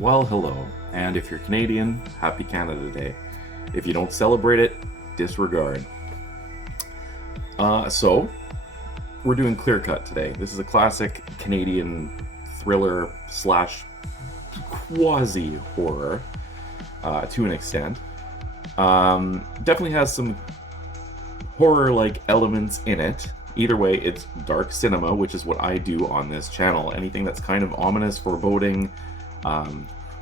Well, hello, and if you're Canadian, happy Canada Day. If you don't celebrate it, disregard. So, we're doing Clearcut today. This is a classic Canadian thriller slash quasi horror, to an extent. Definitely has some horror-like elements in it. Either way, it's dark cinema, which is what I do on this channel. Anything that's kind of ominous, foreboding.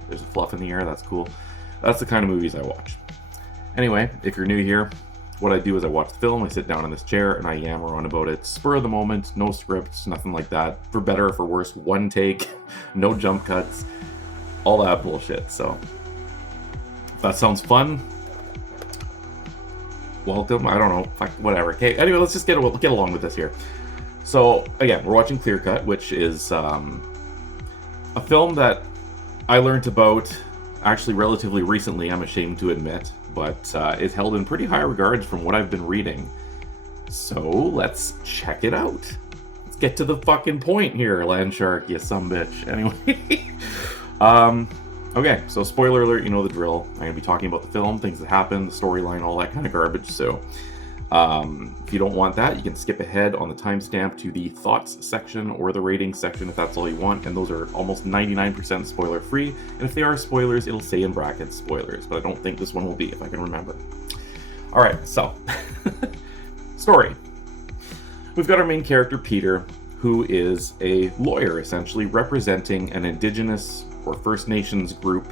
There's a fluff in the air, that's cool. That's the kind of movies I watch. Anyway, if you're new here, what I do is I watch the film, I sit down in this chair, and I yammer on about it. Spur of the moment, no scripts, nothing like that. For better or for worse, one take, no jump cuts, all that bullshit. So, if that sounds fun, welcome. I don't know, fuck, whatever. Okay, anyway, let's just get along with this here. So, again, we're watching Clearcut, which is a film that I learned about actually relatively recently, I'm ashamed to admit, but is held in pretty high regards from what I've been reading. So let's check it out. Let's get to the fucking point here, Landshark, you sumbitch. Anyway, okay, so spoiler alert, you know the drill. I'm going to be talking about the film, things that happen, the storyline, all that kind of garbage. So if you don't want that, you can skip ahead on the timestamp to the thoughts section or the ratings section if that's all you want, and those are almost 99% spoiler free, and if they are spoilers, it'll say in brackets spoilers, but I don't think this one will be, if I can remember. Alright, so story. We've got our main character Peter, who is a lawyer essentially representing an Indigenous or First Nations group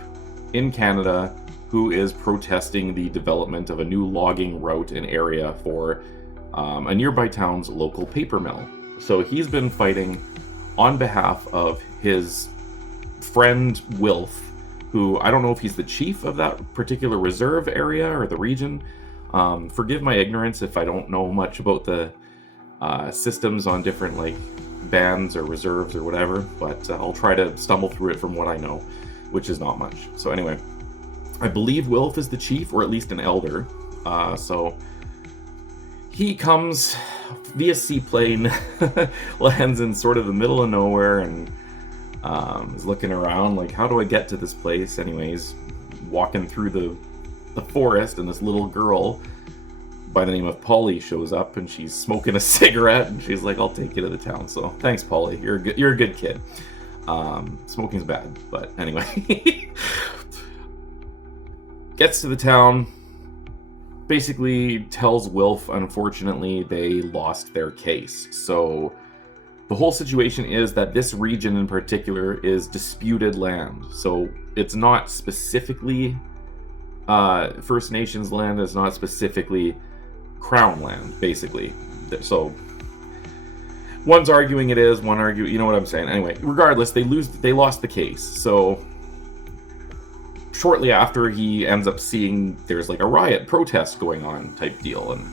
in Canada who is protesting the development of a new logging route and area for a nearby town's local paper mill. So he's been fighting on behalf of his friend Wilf, who I don't know if he's the chief of that particular reserve area or the region. Forgive my ignorance if I don't know much about the systems on different like bands or reserves or whatever, but I'll try to stumble through it from what I know, which is not much. So anyway, I believe Wilf is the chief, or at least an elder. So he comes via seaplane, lands in sort of the middle of nowhere, and is looking around like, how do I get to this place? Anyways, walking through the forest, and this little girl by the name of Polly shows up, and she's smoking a cigarette, and she's like, I'll take you to the town. So thanks, Polly. You're a good kid. Smoking's bad, but anyway. Gets to the town, basically tells Wilf, unfortunately, they lost their case. So the whole situation is that this region in particular is disputed land. So it's not specifically First Nations land, it's not specifically Crown land, basically. So one's arguing it is, one arguing, you know what I'm saying. Anyway, regardless, they lost the case. So shortly after, he ends up seeing there's like a riot protest going on type deal, and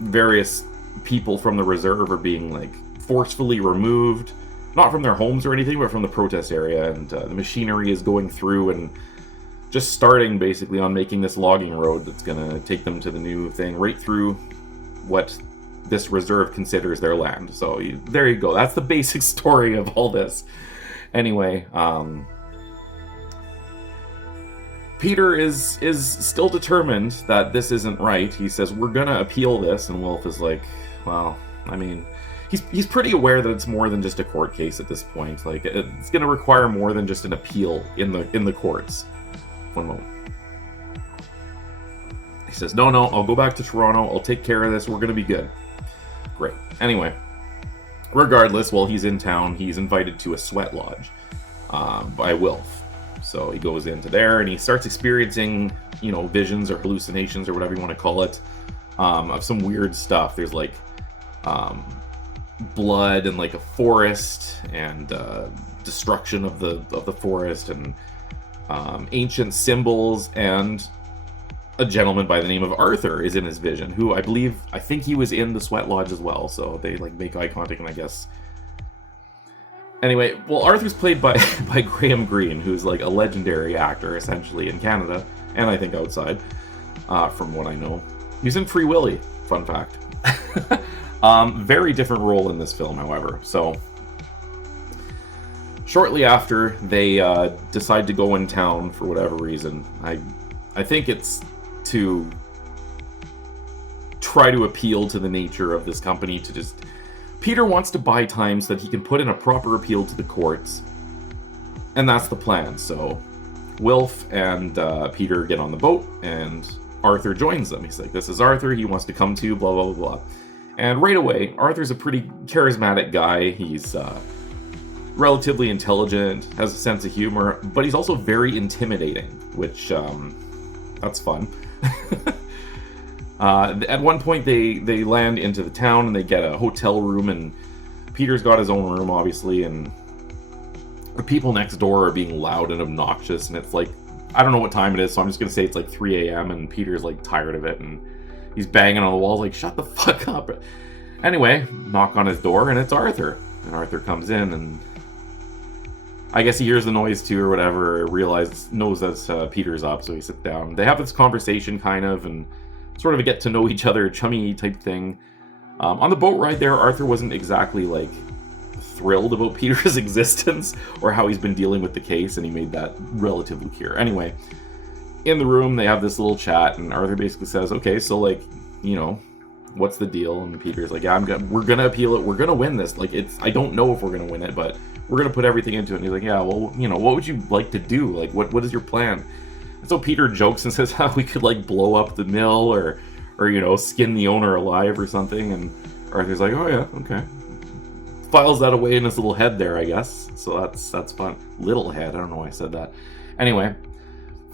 various people from the reserve are being like forcefully removed, not from their homes or anything, but from the protest area, and the machinery is going through and just starting basically on making this logging road that's gonna take them to the new thing, right through what this reserve considers their land. So there you go, that's the basic story of all this. Anyway, Peter is still determined that this isn't right. He says, we're gonna appeal this, and Wilf is like, well, I mean, he's pretty aware that it's more than just a court case at this point. Like, it's gonna require more than just an appeal in the courts. One moment. He says, no, I'll go back to Toronto, I'll take care of this, we're gonna be good. Great. Anyway, regardless, while he's in town, he's invited to a sweat lodge by Wilf. So he goes into there and he starts experiencing, visions or hallucinations or whatever you want to call it, of some weird stuff. There's like blood and like a forest, and destruction of the forest, and ancient symbols, and a gentleman by the name of Arthur is in his vision, who I think he was in the sweat lodge as well. So they like make eye contact, and I guess. Anyway, well, Arthur's played by Graham Greene, who's like a legendary actor, essentially, in Canada, and I think outside, from what I know. He's in Free Willy, fun fact. Very different role in this film, however. So, Shortly after, they decide to go in town for whatever reason. I think it's to try to appeal to the nature of this company to just... Peter wants to buy time so that he can put in a proper appeal to the courts. And that's the plan. So Wilf and Peter get on the boat, and Arthur joins them. He's like, this is Arthur, he wants to come to, blah, blah, blah, blah. And right away, Arthur's a pretty charismatic guy. He's relatively intelligent, has a sense of humor, but he's also very intimidating, which, that's fun. At one point, they land into the town, and they get a hotel room, and Peter's got his own room, obviously, and the people next door are being loud and obnoxious, and it's like, I don't know what time it is, so I'm just going to say it's like 3 a.m., and Peter's like tired of it, and he's banging on the walls like, shut the fuck up. Anyway, knock on his door, and it's Arthur. And Arthur comes in, and I guess he hears the noise too, or whatever, knows that Peter's up, so he sits down. They have this conversation, kind of, and sort of a get to know each other, chummy type thing. On the boat ride there, Arthur wasn't exactly, like, thrilled about Peter's existence, or how he's been dealing with the case, and he made that relatively clear. Anyway, in the room, they have this little chat, and Arthur basically says, okay, so, like, you know, what's the deal? And Peter's like, yeah, we're gonna appeal it, we're gonna win this. Like, I don't know if we're gonna win it, but we're gonna put everything into it. And he's like, yeah, well, you know, what would you like to do? Like, what is your plan? And so Peter jokes and says how we could, like, blow up the mill, or you know, skin the owner alive or something. And Arthur's like, oh yeah, okay. Files that away in his little head there, I guess. So that's fun. Little head, I don't know why I said that. Anyway,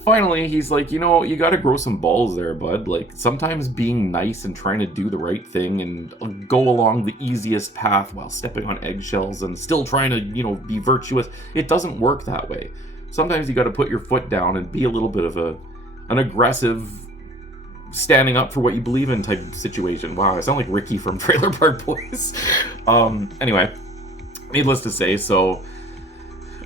finally, he's like, you know, you gotta grow some balls there, bud. Like, sometimes being nice and trying to do the right thing and go along the easiest path while stepping on eggshells and still trying to, you know, be virtuous, it doesn't work that way. Sometimes you gotta put your foot down and be a little bit of an aggressive, standing up for what you believe in type of situation. Wow, I sound like Ricky from Trailer Park Boys. Anyway, needless to say, so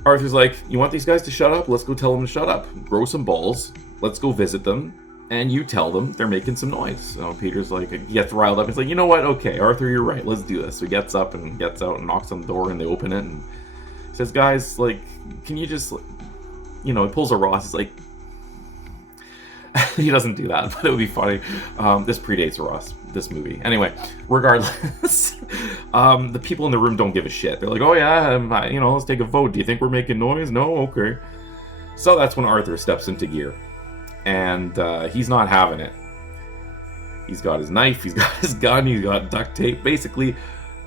Arthur's like, you want these guys to shut up? Let's go tell them to shut up. Grow some balls. Let's go visit them. And you tell them they're making some noise. So Peter's like, he gets riled up. He's like, you know what? Okay, Arthur, you're right. Let's do this. So he gets up and gets out and knocks on the door, and they open it. And he says, guys, like, can you just, you know, he pulls a Ross. He's like, he doesn't do that, but it would be funny. This predates Ross, this movie. Anyway, regardless, the people in the room don't give a shit. They're like, oh yeah, you know, let's take a vote. Do you think we're making noise? No? Okay. So that's when Arthur steps into gear. And he's not having it. He's got his knife, he's got his gun, he's got duct tape. Basically,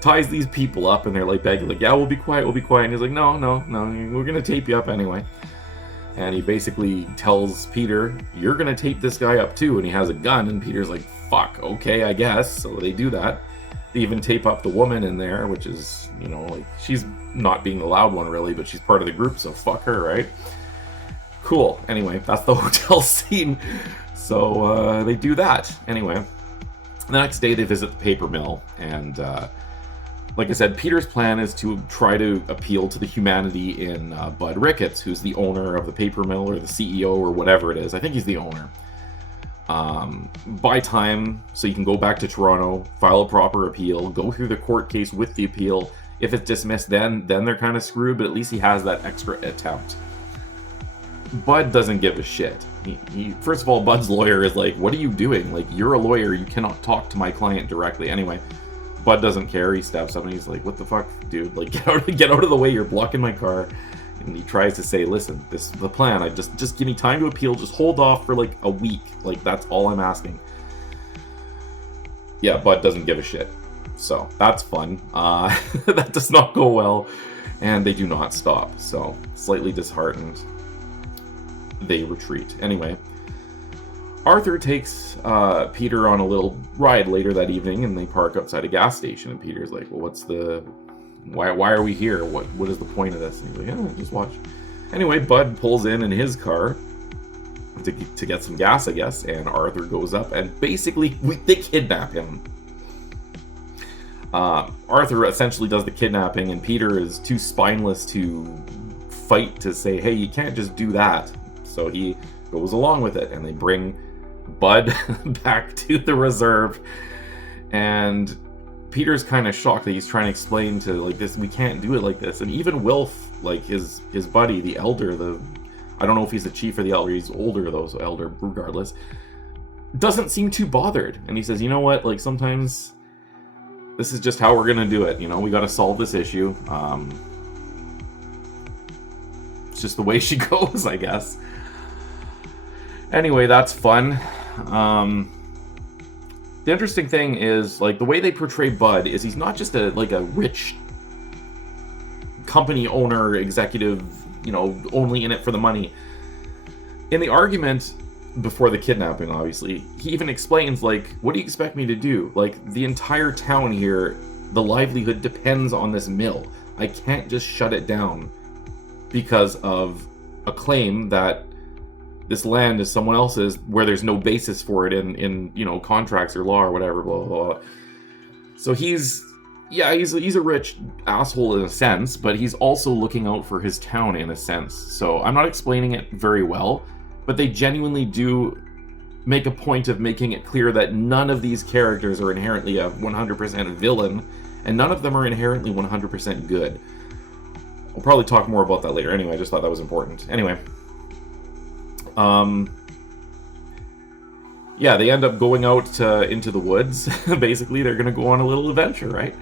ties these people up, and they're like begging, like, yeah, we'll be quiet. And he's like, no, we're going to tape you up anyway. And he basically tells Peter, you're going to tape this guy up too. And he has a gun, and Peter's like, fuck, okay, I guess. So they do that. They even tape up the woman in there, which is, you know, like, she's not being the loud one really, but she's part of the group, so fuck her, right? Cool. Anyway, that's the hotel scene. So they do that. Anyway, the next day they visit the paper mill, and like I said, Peter's plan is to try to appeal to the humanity in Bud Ricketts, who's the owner of the paper mill, or the CEO, or whatever it is. I think he's the owner. Buy time so you can go back to Toronto, file a proper appeal, go through the court case with the appeal. If it's dismissed, then they're kind of screwed, but at least he has that extra attempt. Bud doesn't give a shit. He first of all, Bud's lawyer is like, what are you doing? Like, you're a lawyer, you cannot talk to my client directly. Anyway, Bud doesn't care. He steps up and he's like, what the fuck, dude? Like, get out of the way, you're blocking my car. And he tries to say, listen, this is the plan. I just give me time to appeal. Just hold off for like a week. Like, that's all I'm asking. Yeah, Bud doesn't give a shit. So that's fun. That does not go well. And they do not stop. So slightly disheartened, they retreat. Anyway, Arthur takes Peter on a little ride later that evening, and they park outside a gas station. And Peter's like, well, why are we here? What is the point of this? And he's like, yeah, just watch. Anyway, Bud pulls in his car to get some gas, I guess, and Arthur goes up, and basically they kidnap him. Arthur essentially does the kidnapping, and Peter is too spineless to fight to say, hey, you can't just do that. So he goes along with it, and they bring Bud back to the reserve, and Peter's kind of shocked that he's trying to explain to, like, this, we can't do it like this. And even Wilf, like, his buddy, the elder, I don't know if he's the chief or the elder, he's older though, so elder regardless, doesn't seem too bothered. And he says, you know what, like, sometimes this is just how we're gonna do it, you know, we gotta solve this issue. It's just the way she goes, I guess. Anyway, that's fun. The interesting thing is, like, the way they portray Bud is he's not just a rich company owner, executive, you know, only in it for the money. In the argument before the kidnapping, obviously, he even explains, like, what do you expect me to do? Like, the entire town here, the livelihood depends on this mill. I can't just shut it down because of a claim that this land is someone else's where there's no basis for it in you know, contracts or law or whatever, blah, blah, blah. So he's a rich asshole in a sense, but he's also looking out for his town in a sense. So I'm not explaining it very well, but they genuinely do make a point of making it clear that none of these characters are inherently a 100% villain, and none of them are inherently 100% good. We'll probably talk more about that later. Anyway, I just thought that was important. Anyway. Yeah, they end up going out into the woods. Basically, they're going to go on a little adventure, right?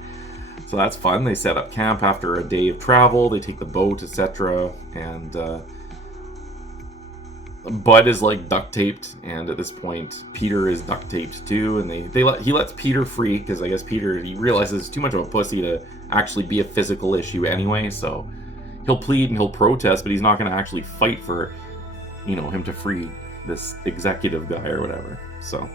So that's fun. They set up camp after a day of travel. They take the boat, etc. And Bud is, like, duct taped, and at this point, Peter is duct taped too. And he lets Peter free because I guess he realizes it's too much of a pussy to actually be a physical issue anyway. So he'll plead and he'll protest, but he's not going to actually fight for, you know, him to free this executive guy or whatever. So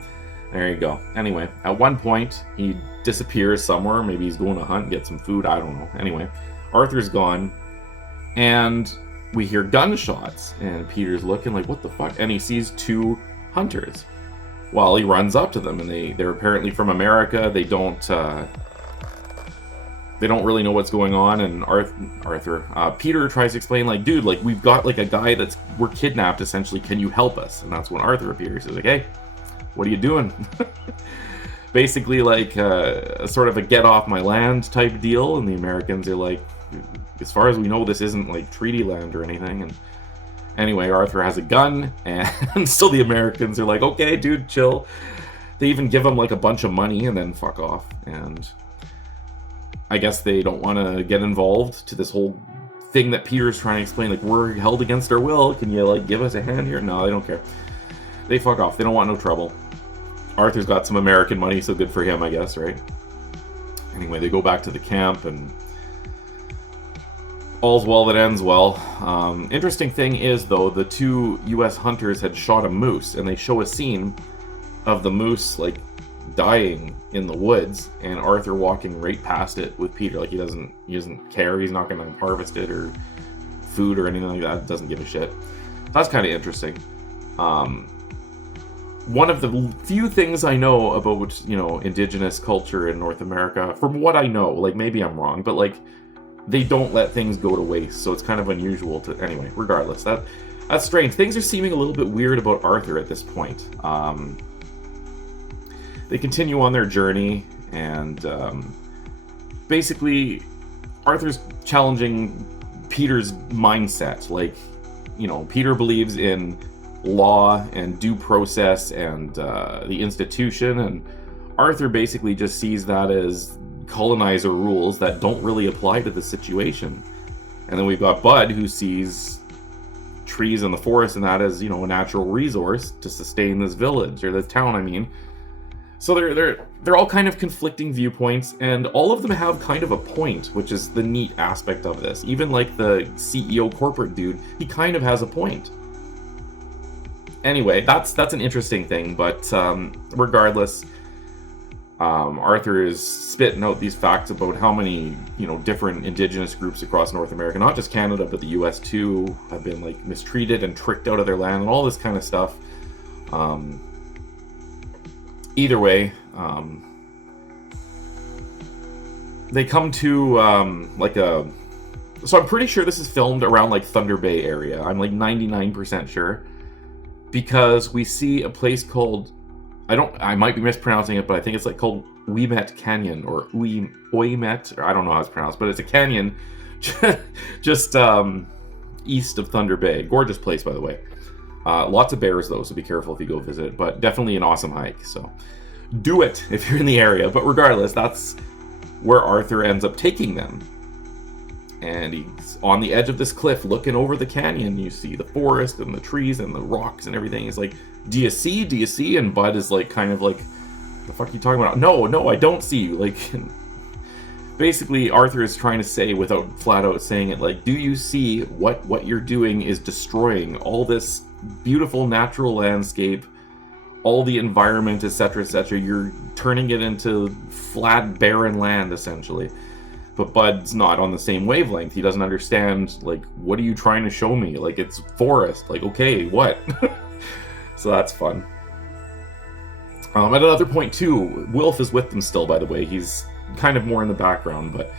there you go. Anyway, at one point he disappears somewhere. Maybe he's going to hunt and get some food, I don't know. Anyway, Arthur's gone and we hear gunshots and Peter's looking like, what the fuck? And he sees two hunters. Well, he runs up to them and they're apparently from America. They don't really know what's going on, and Peter tries to explain, like, dude, like, we've got, like, a guy we're kidnapped, essentially, can you help us? And that's when Arthur appears. He's like, hey, what are you doing? Basically, like, a sort of a get off my land type deal, and the Americans are like, as far as we know, this isn't, like, treaty land or anything. And anyway, Arthur has a gun, and still the Americans are like, okay, dude, chill. They even give him, like, a bunch of money and then fuck off. And I guess they don't want to get involved to this whole thing that Peter's trying to explain, like, we're held against our will, can you, like, give us a hand here? No, they don't care. They fuck off. They don't want no trouble. Arthur's got some American money, so good for him, I guess, right? Anyway, they go back to the camp, and all's well that ends well. Interesting thing is, though, the two U.S. hunters had shot a moose, and they show a scene of the moose, like, dying in the woods, and Arthur walking right past it with Peter. Like, he doesn't care. He's not going to harvest it or food or anything like that. Doesn't give a shit. That's kind of interesting. One of the few things I know about, you know, indigenous culture in North America, from what I know, like, maybe I'm wrong, but, like, they don't let things go to waste, so it's kind of unusual to... Anyway, regardless, that's strange. Things are seeming a little bit weird about Arthur at this point. They continue on their journey, and basically, Arthur's challenging Peter's mindset. Like, you know, Peter believes in law and due process and the institution, and Arthur basically just sees that as colonizer rules that don't really apply to the situation. And then we've got Bud, who sees trees in the forest and that as, you know, a natural resource to sustain this village, or this town, I mean. So they're all kind of conflicting viewpoints, and all of them have kind of a point, which is the neat aspect of this. Even like the CEO corporate dude, he kind of has a point. Anyway, that's an interesting thing, but regardless, Arthur is spitting out these facts about how many, you know, different indigenous groups across North America, not just Canada, but the US too, have been, like, mistreated and tricked out of their land and all this kind of stuff. Either way, they come to so I'm pretty sure this is filmed around, like, Thunder Bay area. I'm like 99% sure, because we see a place called I might be mispronouncing it, but I think it's like called Ouimet Canyon or Ouimet, or I don't know how it's pronounced, but it's a canyon just east of Thunder Bay. Gorgeous place, by the way. Lots of bears though, so be careful if you go visit, but definitely an awesome hike. So do it if you're in the area. But regardless, that's where Arthur ends up taking them. And he's on the edge of this cliff looking over the canyon. You see the forest and the trees and the rocks and everything. He's like, do you see? Do you see? And Bud is like, kind of like, the fuck are you talking about? No, I don't see you. Like, basically, Arthur is trying to say, without flat out saying it, like, do you see what you're doing is destroying all this beautiful natural landscape, all the environment, etc., etc. You're turning it into flat, barren land, essentially. But Bud's not on the same wavelength. He doesn't understand, like, what are you trying to show me? Like, it's forest. Like, okay, what? So that's fun. At another point, too, Wilf is with them still, by the way. He's kind of more in the background, but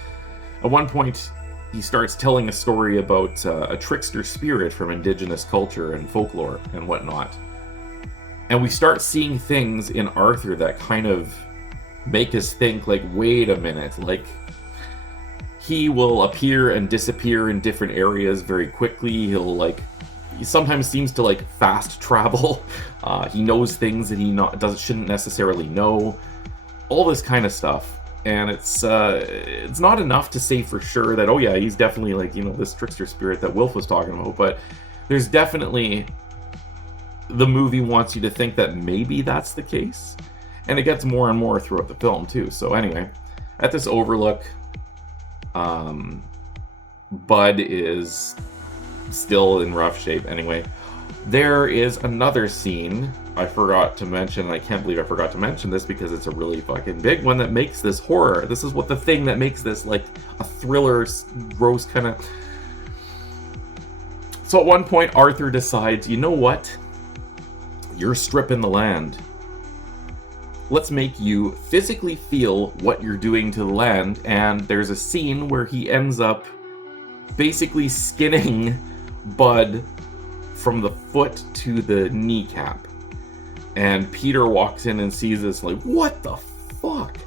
at one point, he starts telling a story about a trickster spirit from indigenous culture and folklore and whatnot. And we start seeing things in Arthur that kind of make us think, like, wait a minute, like, he will appear and disappear in different areas very quickly. He sometimes seems to, like, fast travel. He knows things that he shouldn't necessarily know. All this kind of stuff. And it's not enough to say for sure that, oh yeah, he's definitely, like, you know, this trickster spirit that Wilf was talking about. But there's definitely, the movie wants you to think that maybe that's the case. And it gets more and more throughout the film, too. So anyway, at this overlook, Bud is still in rough shape. Anyway, there is another scene I forgot to mention, and I can't believe I forgot to mention this because it's a really fucking big one that makes this horror. This is what the thing that makes this like a thriller, gross kind of... So at one point, Arthur decides, you know what? You're stripping the land. Let's make you physically feel what you're doing to the land. And there's a scene where he ends up basically skinning Bud from the foot to the kneecap. And Peter walks in and sees this, like, what the fuck?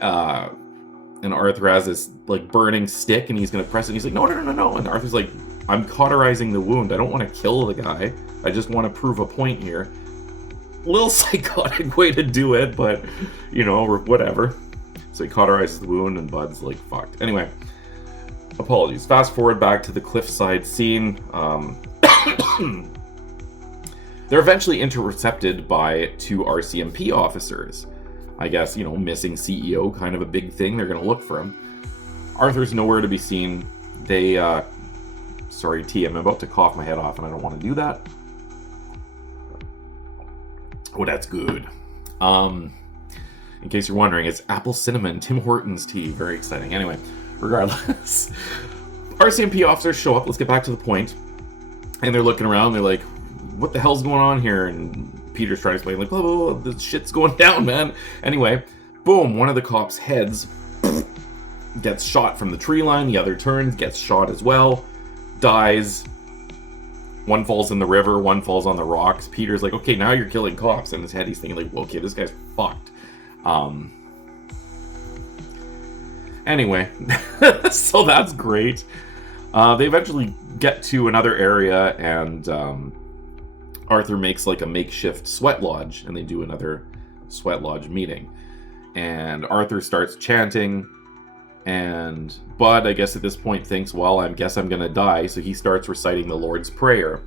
And Arthur has this, like, burning stick, and he's gonna press it, and he's like, no. And Arthur's like, I'm cauterizing the wound. I don't want to kill the guy. I just want to prove a point here. Little psychotic way to do it, but, you know, or whatever. So he cauterizes the wound, and Bud's, like, fucked. Anyway, apologies. Fast forward back to the cliffside scene. They're eventually intercepted by 2 RCMP officers. I guess, you know, missing CEO, kind of a big thing. They're going to look for him. Arthur's nowhere to be seen. They, sorry, T, I'm about to cough my head off, and I don't want to do that. Oh, that's good. In case you're wondering, it's apple cinnamon, Tim Hortons tea. Very exciting. Anyway, regardless. RCMP officers show up. Let's get back to the point. And they're looking around. They're like, what the hell's going on here? And Peter's trying to explain, like, blah, blah, blah, this shit's going down, man. Anyway, boom, one of the cops' heads gets shot from the tree line. The other turns, gets shot as well, dies. One falls in the river, one falls on the rocks. Peter's like, okay, now you're killing cops. In his head, he's thinking, like, well, okay, this guy's fucked. Anyway, so that's great. They eventually get to another area, and Arthur makes like a makeshift sweat lodge, and they do another sweat lodge meeting. And Arthur starts chanting, and Bud, I guess at this point, thinks, well, I guess I'm gonna die, so he starts reciting the Lord's Prayer.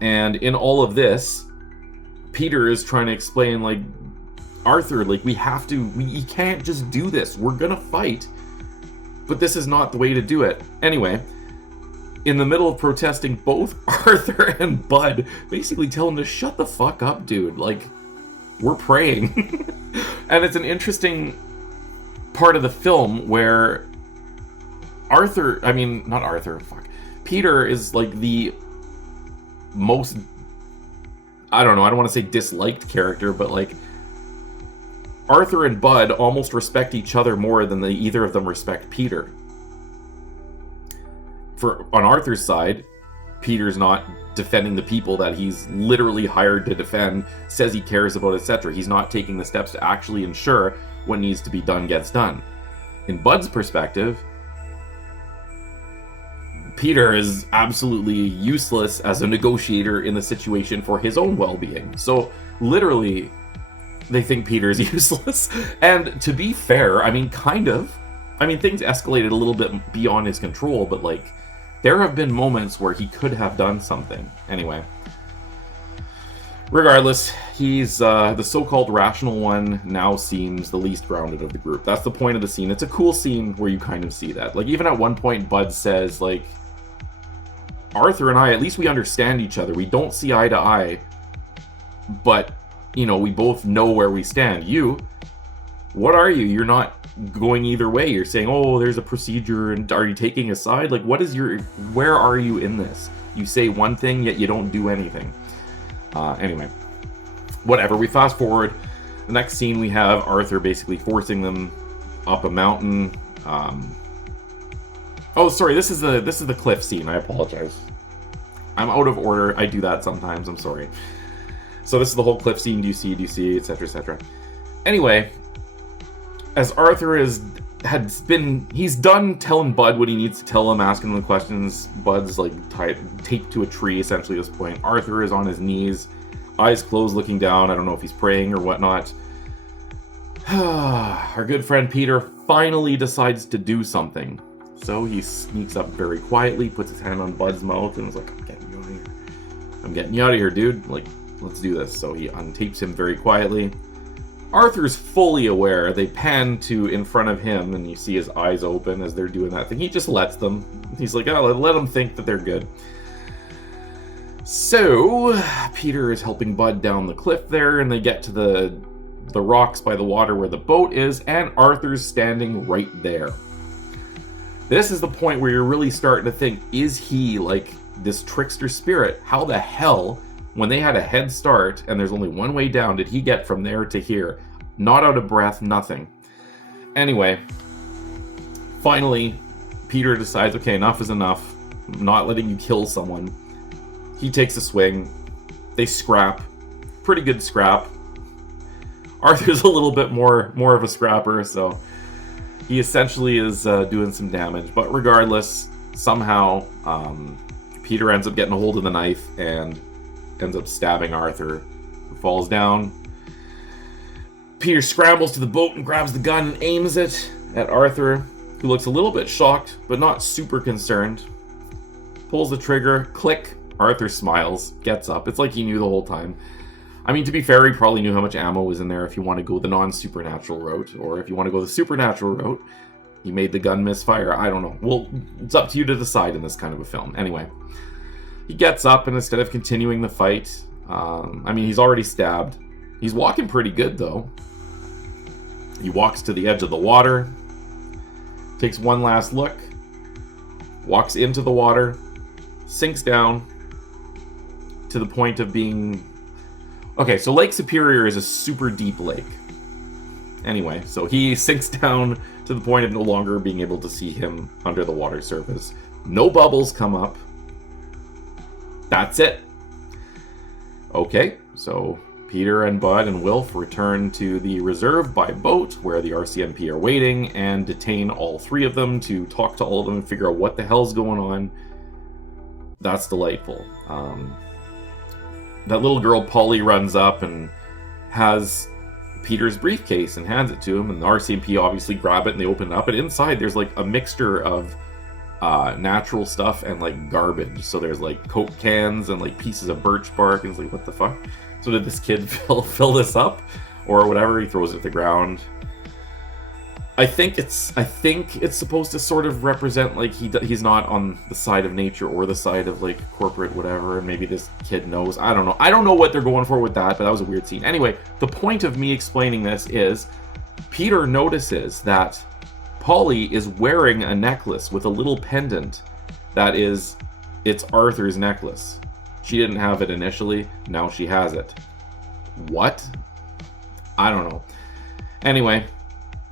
And in all of this, Peter is trying to explain, like, Arthur, like, we can't just do this. We're gonna fight, but this is not the way to do it. Anyway, in the middle of protesting, both Arthur and Bud basically tell him to shut the fuck up, dude. Like, we're praying. And it's an interesting part of the film where Peter is like the most, I don't want to say disliked character, but like, Arthur and Bud almost respect each other more than either of them respect Peter. On Arthur's side, Peter's not defending the people that he's literally hired to defend, says he cares about, etc. He's not taking the steps to actually ensure what needs to be done gets done. In Bud's perspective, Peter is absolutely useless as a negotiator in the situation for his own well-being. So literally, they think Peter is useless. And to be fair, I mean, kind of. I mean, things escalated a little bit beyond his control, but like, there have been moments where he could have done something. Anyway. Regardless, he's the so-called rational one now seems the least grounded of the group. That's the point of the scene. It's a cool scene where you kind of see that. Like, even at one point, Bud says, like, Arthur and I, at least we understand each other. We don't see eye to eye, but, you know, we both know where we stand. You, what are you? You're not going either way. You're saying, oh, there's a procedure, and are you taking a side? Like, what is your, where are you in this? You say one thing, yet you don't do anything. Anyway, whatever. We fast forward. The next scene, we have Arthur basically forcing them up a mountain. Oh, sorry. This is the cliff scene. I apologize. I'm out of order. I do that sometimes. I'm sorry. So this is the whole cliff scene. Do you see, etc., etc. Anyway, as Arthur he's done telling Bud what he needs to tell him, asking him the questions. Bud's like taped to a tree essentially at this point. Arthur is on his knees, eyes closed, looking down. I don't know if he's praying or whatnot. Our good friend Peter finally decides to do something. So he sneaks up very quietly, puts his hand on Bud's mouth, and is like, I'm getting you out of here. I'm getting you out of here, dude. Like, let's do this. So he untapes him very quietly. Arthur's fully aware. They pan to in front of him, and you see his eyes open as they're doing that thing. He just lets them. He's like, oh, let them think that they're good. So, Peter is helping Bud down the cliff there, and they get to the rocks by the water where the boat is, and Arthur's standing right there. This is the point where you're really starting to think, is he like this trickster spirit? How the hell, when they had a head start and there's only one way down, did he get from there to here? Not out of breath, nothing. Anyway, finally, Peter decides, okay, enough is enough. I'm not letting you kill someone. He takes a swing. They scrap. Pretty good scrap. Arthur's a little bit more of a scrapper, so he essentially is doing some damage. But regardless, somehow Peter ends up getting a hold of the knife and ends up stabbing Arthur, who falls down. Peter scrambles to the boat and grabs the gun and aims it at Arthur, who looks a little bit shocked, but not super concerned. Pulls the trigger, click. Arthur smiles, gets up. It's like he knew the whole time. I mean, to be fair, he probably knew how much ammo was in there if you want to go the non-supernatural route, or if you want to go the supernatural route, he made the gun misfire. I don't know. Well, it's up to you to decide in this kind of a film. Anyway, he gets up, and instead of continuing the fight, I mean, he's already stabbed. He's walking pretty good, though. He walks to the edge of the water, takes one last look, walks into the water, sinks down to the point of being... Okay, so Lake Superior is a super deep lake. Anyway, so he sinks down to the point of no longer being able to see him under the water surface. No bubbles come up. That's it. Okay, so Peter and Bud and Wilf return to the reserve by boat where the RCMP are waiting and detain all three of them to talk to all of them and figure out what the hell's going on. That's delightful. That little girl, Polly, runs up and has Peter's briefcase and hands it to him, and the RCMP obviously grab it and they open it up, and inside there's like a mixture of natural stuff and like garbage. So there's like Coke cans and like pieces of birch bark, and it's like, what the fuck? So did this kid fill this up or whatever? He throws it to the ground. I think it's supposed to sort of represent like he's not on the side of nature or the side of like corporate whatever, and maybe this kid knows. I don't know what they're going for with that, but that was a weird scene. Anyway, the point of me explaining this is Peter notices that Polly is wearing a necklace with a little pendant that is, it's Arthur's necklace. She didn't have it initially, now she has it. What? I don't know. Anyway,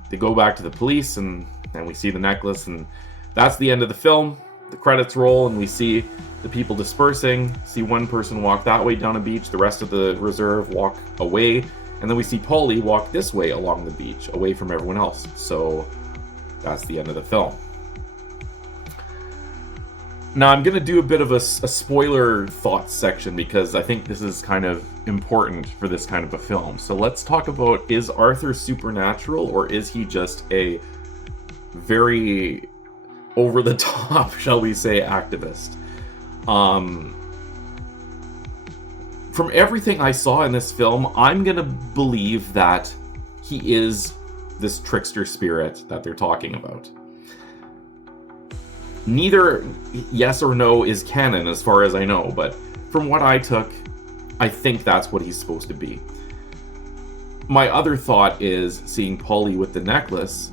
they go back to the police, and we see the necklace, and that's the end of the film. The credits roll, and we see the people dispersing, see one person walk that way down a beach, the rest of the reserve walk away, and then we see Polly walk this way along the beach, away from everyone else. So that's the end of the film. Now I'm going to do a bit of a spoiler thoughts section because I think this is kind of important for this kind of a film. So let's talk about, is Arthur supernatural, or is he just a very over-the-top, shall we say, activist? From everything I saw in this film, I'm going to believe that he is this trickster spirit that they're talking about. Neither yes or no is canon as far as I know, but from what I took, I think that's what he's supposed to be. My other thought is, seeing Polly with the necklace,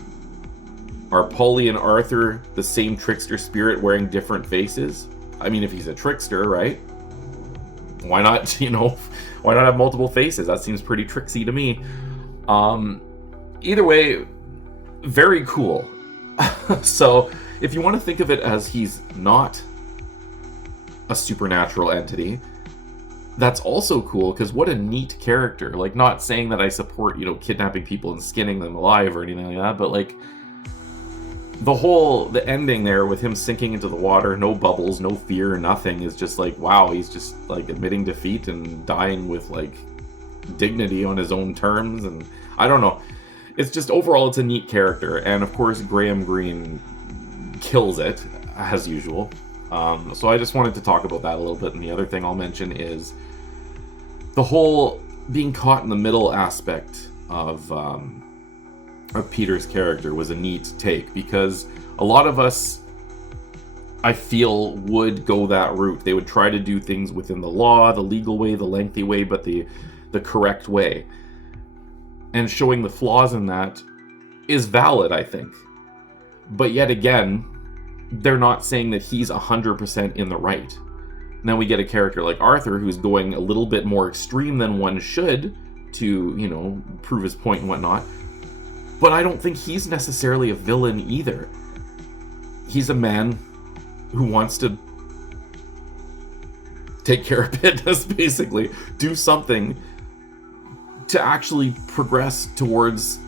are Polly and Arthur the same trickster spirit wearing different faces? I mean, if he's a trickster, right? Why not, why not have multiple faces? That seems pretty tricksy to me. Either way, very cool. So, if you want to think of it as he's not a supernatural entity, that's also cool, because what a neat character. Like, not saying that I support, kidnapping people and skinning them alive or anything like that, but like, the ending there with him sinking into the water, no bubbles, no fear, nothing, is just like, wow, he's just like admitting defeat and dying with like dignity on his own terms. And I don't know. It's just, overall, it's a neat character. And of course, Graham Greene kills it, as usual. So I just wanted to talk about that a little bit. And the other thing I'll mention is the whole being caught in the middle aspect of Peter's character was a neat take, because a lot of us, I feel, would go that route. They would try to do things within the law, the legal way, the lengthy way, but the correct way. And showing the flaws in that is valid, I think. But yet again, they're not saying that he's 100% in the right. Now we get a character like Arthur, who's going a little bit more extreme than one should to, prove his point and whatnot. But I don't think he's necessarily a villain either. He's a man who wants to take care of business, basically. Do something to actually progress towards,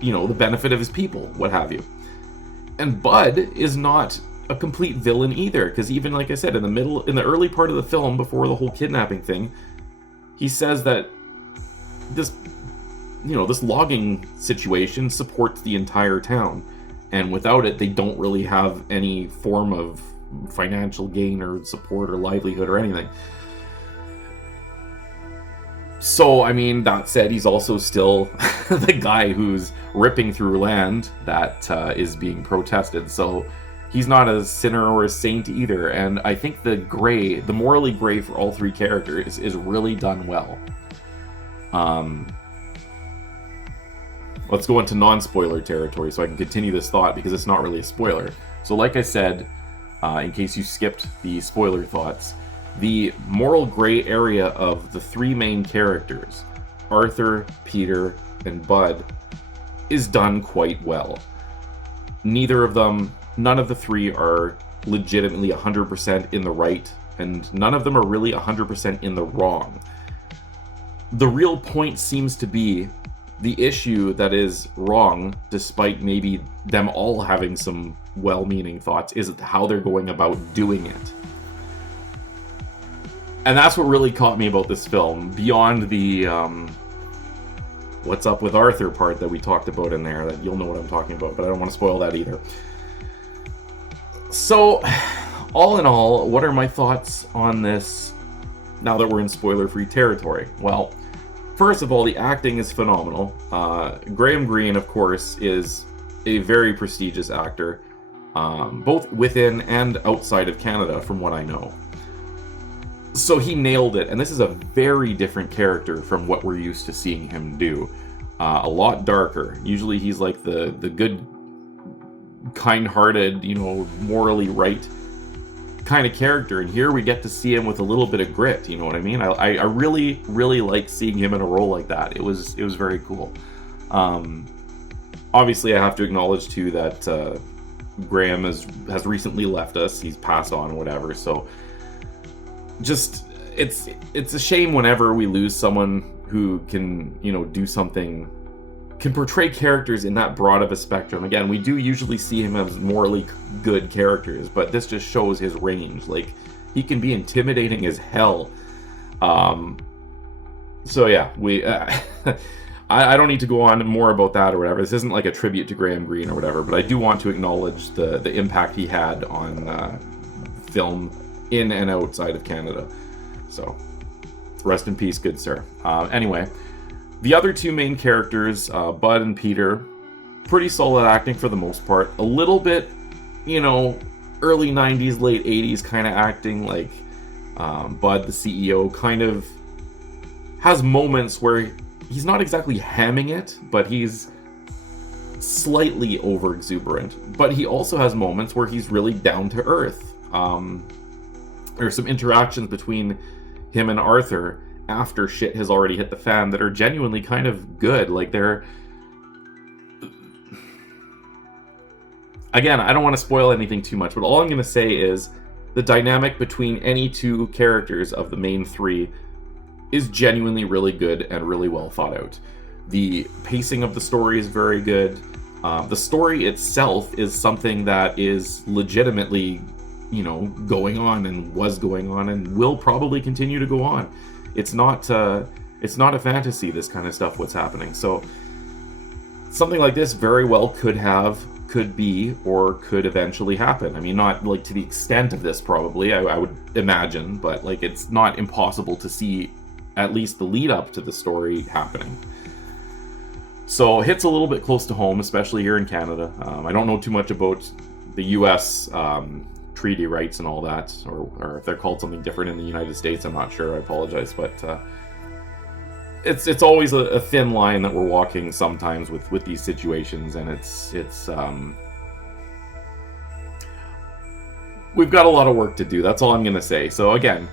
the benefit of his people, what have you. And Bud is not a complete villain either, because even, like I said, in the early part of the film, before the whole kidnapping thing, he says that this logging situation supports the entire town, and without it, they don't really have any form of financial gain or support or livelihood or anything. So, I mean, that said, he's also still the guy who's ripping through land that is being protested. So he's not a sinner or a saint either. And I think the morally gray for all three characters is really done well. Let's go into non-spoiler territory so I can continue this thought, because it's not really a spoiler. So like I said, in case you skipped the spoiler thoughts, the moral gray area of the three main characters, Arthur, Peter, and Bud, is done quite well. None of the three are legitimately 100% in the right, and none of them are really 100% in the wrong. The real point seems to be the issue that is wrong, despite maybe them all having some well-meaning thoughts, is how they're going about doing it. And that's what really caught me about this film, beyond the what's up with Arthur part that we talked about in there, that you'll know what I'm talking about, but I don't want to spoil that either. So, all in all, what are my thoughts on this now that we're in spoiler-free territory? Well, first of all, the acting is phenomenal. Graham Greene, of course, is a very prestigious actor, both within and outside of Canada, from what I know. So he nailed it, and this is a very different character from what we're used to seeing him do. A lot darker. Usually he's like the good, kind-hearted, morally right kind of character, and here we get to see him with a little bit of grit, you know what I mean? I really, really like seeing him in a role like that. It was very cool. Obviously, I have to acknowledge, too, that Graham has recently left us. He's passed on, whatever. So just it's a shame whenever we lose someone who can, you know, do something, can portray characters in that broad of a spectrum. Again, we do usually see him as morally good characters, but this just shows his range. Like, he can be intimidating as hell. So yeah, we I don't need to go on more about that or whatever. This isn't like a tribute to Graham Greene or whatever, but I do want to acknowledge the impact he had on film in and outside of Canada. So rest in peace, good sir. Anyway, the other two main characters, Bud and Peter, pretty solid acting for the most part. A little bit, you know, early 90s, late 80s kind of acting. Like, Bud, the CEO, kind of has moments where he's not exactly hamming it, but he's slightly over exuberant. But he also has moments where he's really down to earth. There's some interactions between him and Arthur after shit has already hit the fan that are genuinely kind of good. Like, they're... Again, I don't want to spoil anything too much, but all I'm going to say is the dynamic between any two characters of the main three is genuinely really good and really well thought out. The pacing of the story is very good. The story itself is something that is legitimately, you know, going on and was going on and will probably continue to go on. It's not a fantasy, this kind of stuff, what's happening. So something like this very well could be, or could eventually happen. I mean, not like to the extent of this probably, I would imagine, but like, it's not impossible to see at least the lead up to the story happening. So hits a little bit close to home, especially here in Canada. I don't know too much about the US treaty rights and all that, or if they're called something different in the United States, I'm not sure, I apologize, but it's always a thin line that we're walking sometimes with these situations, and it's we've got a lot of work to do, that's all I'm gonna say. So again,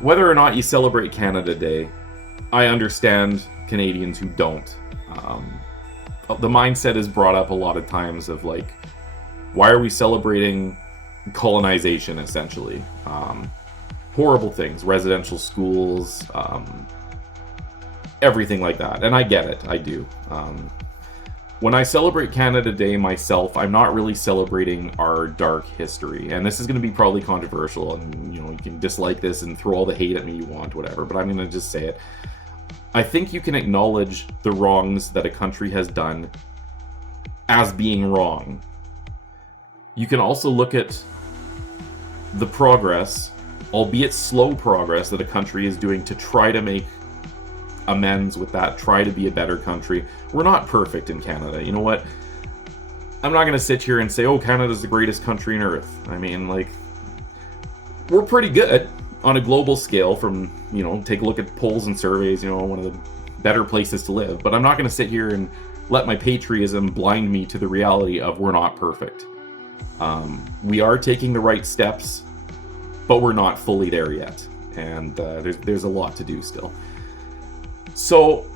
whether or not you celebrate Canada Day, I understand Canadians who don't. The mindset is brought up a lot of times of like, why are we celebrating colonization, essentially? Horrible things, residential schools, everything like that. And I get it, I do. When I celebrate Canada Day myself, I'm not really celebrating our dark history. And this is going to be probably controversial, and you know, you can dislike this and throw all the hate at me you want, whatever, but I'm going to just say it. I think you can acknowledge the wrongs that a country has done as being wrong. You can also look at the progress, albeit slow progress, that a country is doing to try to make amends with that, try to be a better country. We're not perfect in Canada. You know what? I'm not going to sit here and say, oh, Canada's the greatest country on earth. I mean, like, we're pretty good on a global scale from, you know, take a look at polls and surveys, you know, one of the better places to live. But I'm not going to sit here and let my patriotism blind me to the reality of we're not perfect. We are taking the right steps, but we're not fully there yet. And there's a lot to do still. So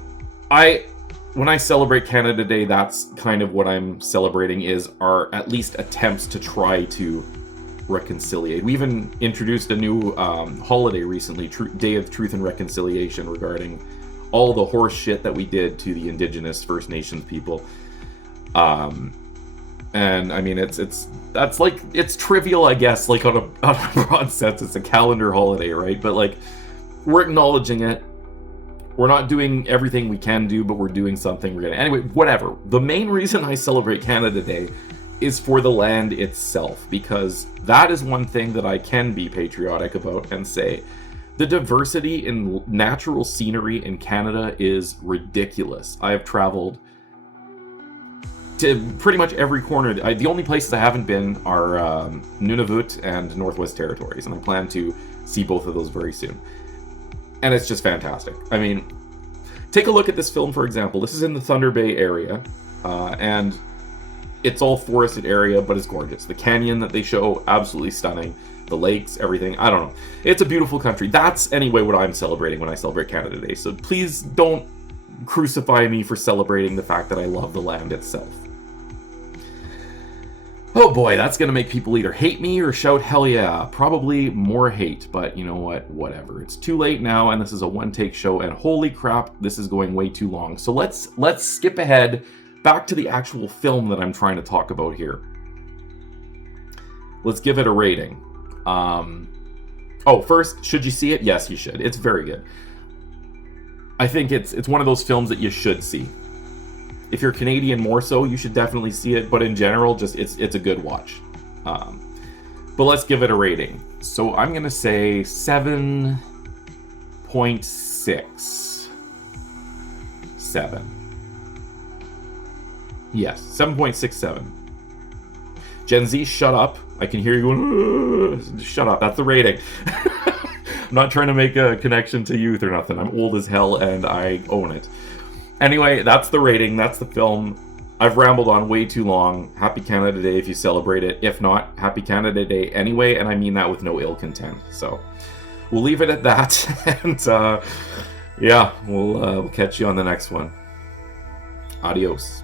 when I celebrate Canada Day, that's kind of what I'm celebrating, is our at least attempts to try to reconciliate. We even introduced a new holiday recently, Day of Truth and Reconciliation, regarding all the horse shit that we did to the Indigenous First Nations people. And I mean, it's trivial, I guess, like on a broad sense. It's a calendar holiday, right? But like, we're acknowledging it. We're not doing everything we can do, but we're doing something. Anyway, whatever. The main reason I celebrate Canada Day is for the land itself, because that is one thing that I can be patriotic about and say, the diversity in natural scenery in Canada is ridiculous. I have traveled to pretty much every corner. The only places I haven't been are Nunavut and Northwest Territories, and I plan to see both of those very soon. And it's just fantastic. I mean, take a look at this film, for example. This is in the Thunder Bay area, and it's all forested area, but it's gorgeous. The canyon that they show, absolutely stunning. The lakes, everything, I don't know. It's a beautiful country. That's, anyway, what I'm celebrating when I celebrate Canada Day. So please don't crucify me for celebrating the fact that I love the land itself. Oh boy, that's going to make people either hate me or shout hell yeah. Probably more hate, but you know what? Whatever. It's too late now, and this is a one-take show, and holy crap, this is going way too long. So let's skip ahead back to the actual film that I'm trying to talk about here. Let's give it a rating. First, should you see it? Yes, you should. It's very good. I think it's one of those films that you should see. If you're Canadian more so, you should definitely see it. But in general, just it's a good watch. But let's give it a rating. So I'm going to say 7.6. 7. Yes, 7.67. Gen Z, shut up. I can hear you going, shut up. That's the rating. I'm not trying to make a connection to youth or nothing. I'm old as hell and I own it. Anyway, that's the rating. That's the film. I've rambled on way too long. Happy Canada Day if you celebrate it. If not, Happy Canada Day anyway, and I mean that with no ill content. So we'll leave it at that. And we'll catch you on the next one. Adios.